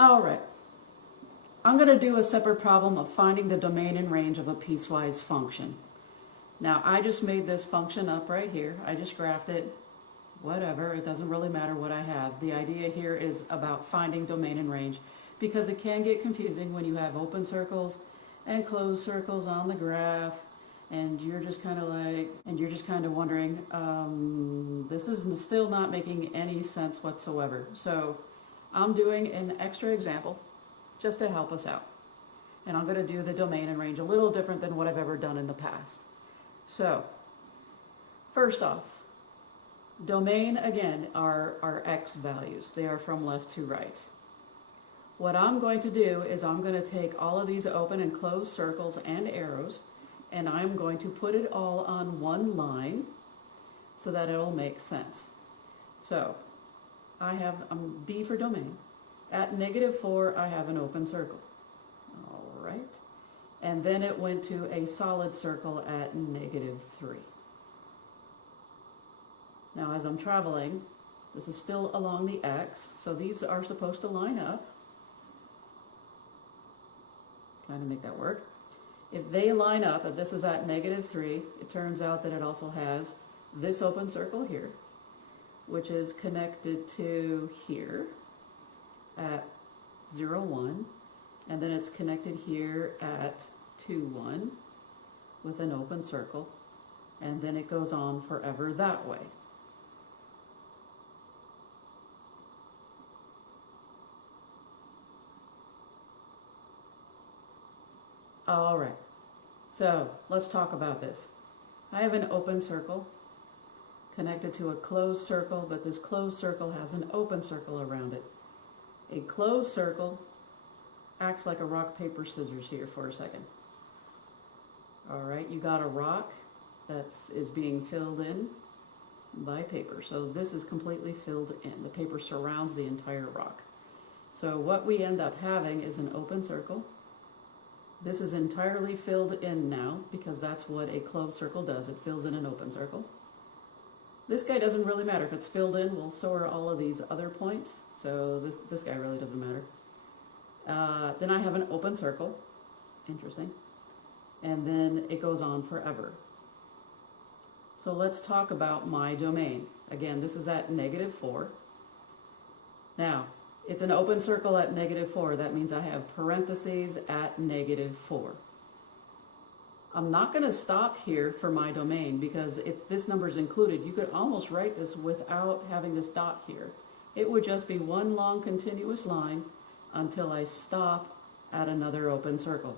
All right. I'm going to do a separate problem of finding the domain and range of a piecewise function. Now, I just made this function up right here. I just graphed it. Whatever, it doesn't really matter what I have. The idea here is about finding domain and range because it can get confusing when you have open circles and closed circles on the graph, and you're just kind of wondering, this is still not making any sense whatsoever. So I'm doing an extra example just to help us out. And I'm going to do the domain and range a little different than what I've ever done in the past. So, first off, domain, again, are x values. They are from left to right. What I'm going to do is I'm going to take all of these open and closed circles and arrows, and I'm going to put it all on one line so that it'll make sense. So, I'm D for domain. At -4, I have an open circle. All right. And then it went to a solid circle at -3. Now, as I'm traveling, this is still along the x, so these are supposed to line up. Kind of make that work. If they line up, and this is at -3, it turns out that it also has this open circle here, which is connected to here at 0, 1, and then it's connected here at 2, 1 with an open circle, and then it goes on forever that way. All right, so let's talk about this. I have an open circle connected to a closed circle, but this closed circle has an open circle around it. A closed circle acts like a rock, paper, scissors here for a second. All right, you got a rock that is being filled in by paper. So this is completely filled in. The paper surrounds the entire rock. So what we end up having is an open circle. This is entirely filled in now because that's what a closed circle does. It fills in an open circle. This guy doesn't really matter. If it's filled in, well, so are all of these other points. So this guy really doesn't matter. Then I have an open circle. Interesting. And then it goes on forever. So let's talk about my domain. Again, this is at -4. Now, it's an open circle at -4. That means I have parentheses at -4. I'm not going to stop here for my domain because if this number is included, you could almost write this without having this dot here. It would just be one long continuous line until I stop at another open circle.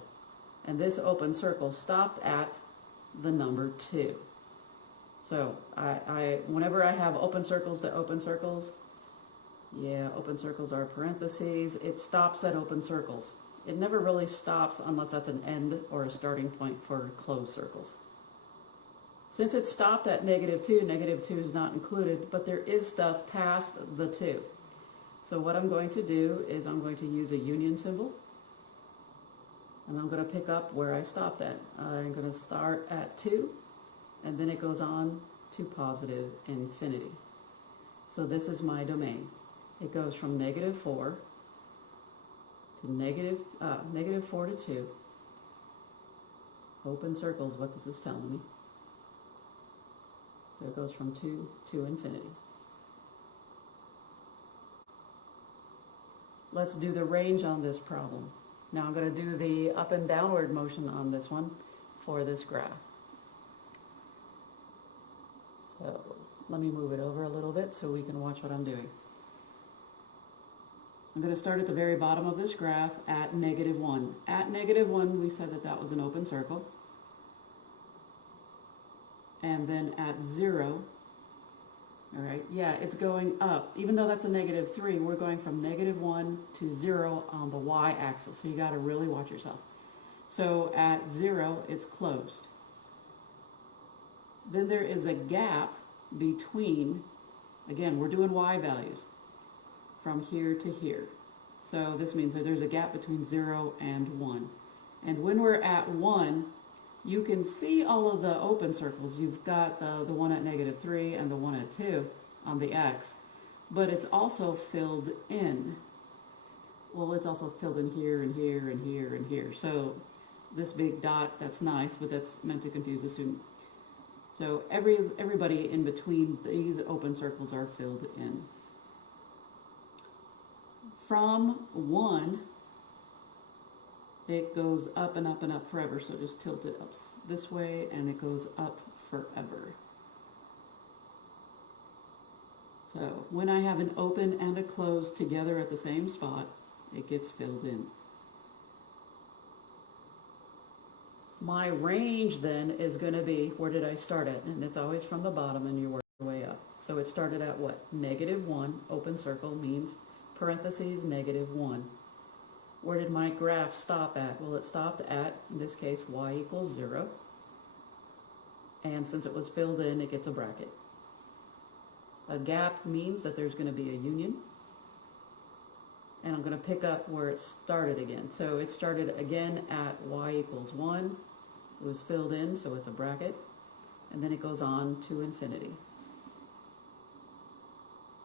And this open circle stopped at the number 2. So whenever I have open circles to open circles, yeah, open circles are parentheses, it stops at open circles. It never really stops unless that's an end or a starting point for closed circles. Since it stopped at -2, -2 is not included, but there is stuff past the 2. So what I'm going to do is I'm going to use a union symbol, and I'm going to pick up where I stopped at. I'm going to start at 2, and then it goes on to positive infinity. So this is my domain. It goes from -4 to -4 to 2. Open circles, what this is telling me. So it goes from 2 to infinity. Let's do the range on this problem. Now I'm going to do the up and downward motion on this one for this graph. So let me move it over a little bit so we can watch what I'm doing. I'm going to start at the very bottom of this graph at -1. At -1, we said that that was an open circle. And then at 0, all right, yeah, it's going up. Even though that's a -3, we're going from -1 to 0 on the y-axis, so you got to really watch yourself. So at 0, it's closed. Then there is a gap between, again, we're doing y values, from here to here. So this means that there's a gap between 0 and 1. And when we're at 1, you can see all of the open circles. You've got the one at -3 and the one at 2 on the x, but it's also filled in. well, it's also filled in here and here and here and here. So this big dot, that's nice, but that's meant to confuse the student. So everybody in between these open circles are filled in. From 1, it goes up and up and up forever. So just tilt it up this way and it goes up forever. So when I have an open and a closed together at the same spot, it gets filled in. My range then is going to be, where did I start at? And it's always from the bottom and you work your way up. So it started at what? -1, open circle means parentheses, -1. Where did my graph stop at? Well, it stopped at, in this case, y equals 0. And since it was filled in, it gets a bracket. A gap means that there's going to be a union. And I'm going to pick up where it started again. So it started again at y equals 1. It was filled in, so it's a bracket. And then it goes on to infinity.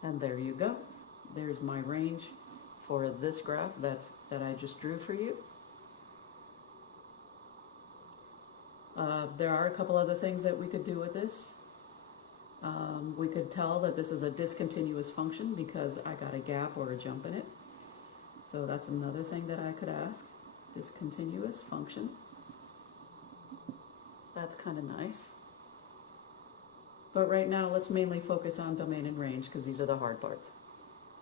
And there you go. There's my range for this graph that I just drew for you. There are a couple other things that we could do with this. We could tell that this is a discontinuous function because I got a gap or a jump in it. So that's another thing that I could ask. Discontinuous function. That's kind of nice. But right now, let's mainly focus on domain and range because these are the hard parts.